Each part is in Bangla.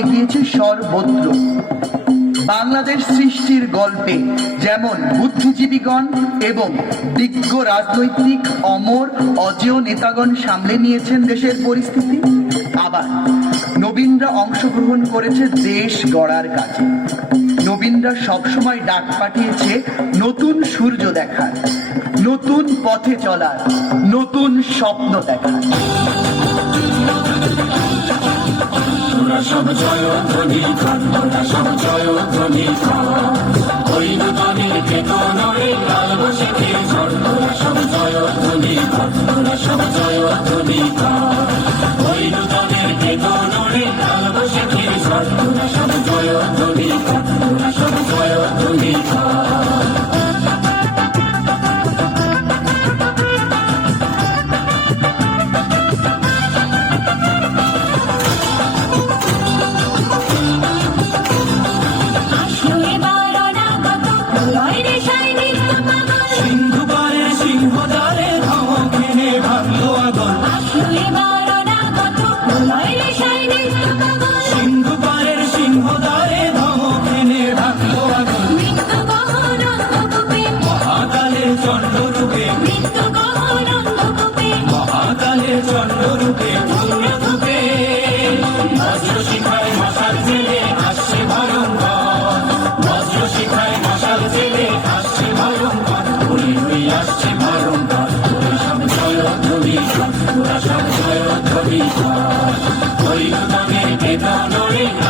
এগিয়েছে সর্বত্র। বাংলাদেশ সৃষ্টির গল্পে যেমন বুদ্ধিজীবীগণ এবং বিজ্ঞ রাজনৈতিক অমর অজেয় নেতাগণ সামলে নিয়েছেন দেশের পরিস্থিতি, আবার নবীনরা অংশগ্রহণ করেছে দেশ গড়ার কাজে। নবীনরা সবসময় ডাক পাঠিয়েছে, নতুন সূর্য দেখার, নতুন পথে চলার, নতুন স্বপ্ন দেখার। তোরা সব জয়ধ্বনি কর তোরা সব জয় ধ্বনি ওই নূতনের চেতনায় লাল বসে ঝড় তোরা সব জয়ধ্বনি কর তোরা সব জয় ধ্বনি ওই নূতনের চেতনায় লাল বসে সব চন্দ্ররূপে মৃত্যু গহন অঙ্গকূপে মহাকালে চন্দ্ররূপে পূর্ণরূপে বজ্র শিখায় মশাল জেলে আসছে ভয়ঙ্কর বজ্র শিখায় মশাল জেলে আসছে ভয়ঙ্কর উড়ি উড়ি আসছে ভয়ঙ্কর তোরা সব জয়ধ্বনি কর, তোরা সব জয়ধ্বনি কর। ওই নূতনে বেদনরে লাল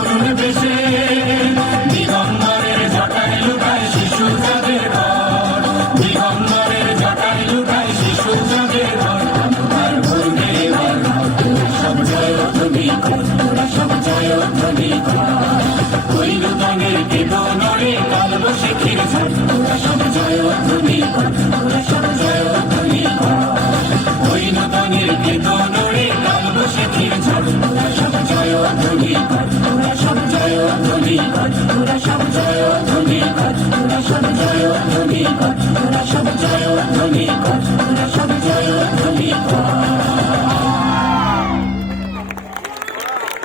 ধরিতা হইল গানের বেদনরে কাল বসে খেলে ওরা সব জয় ধরিতা ওরা সব জয় ধরিতা হইল গানের বেদনরে কাল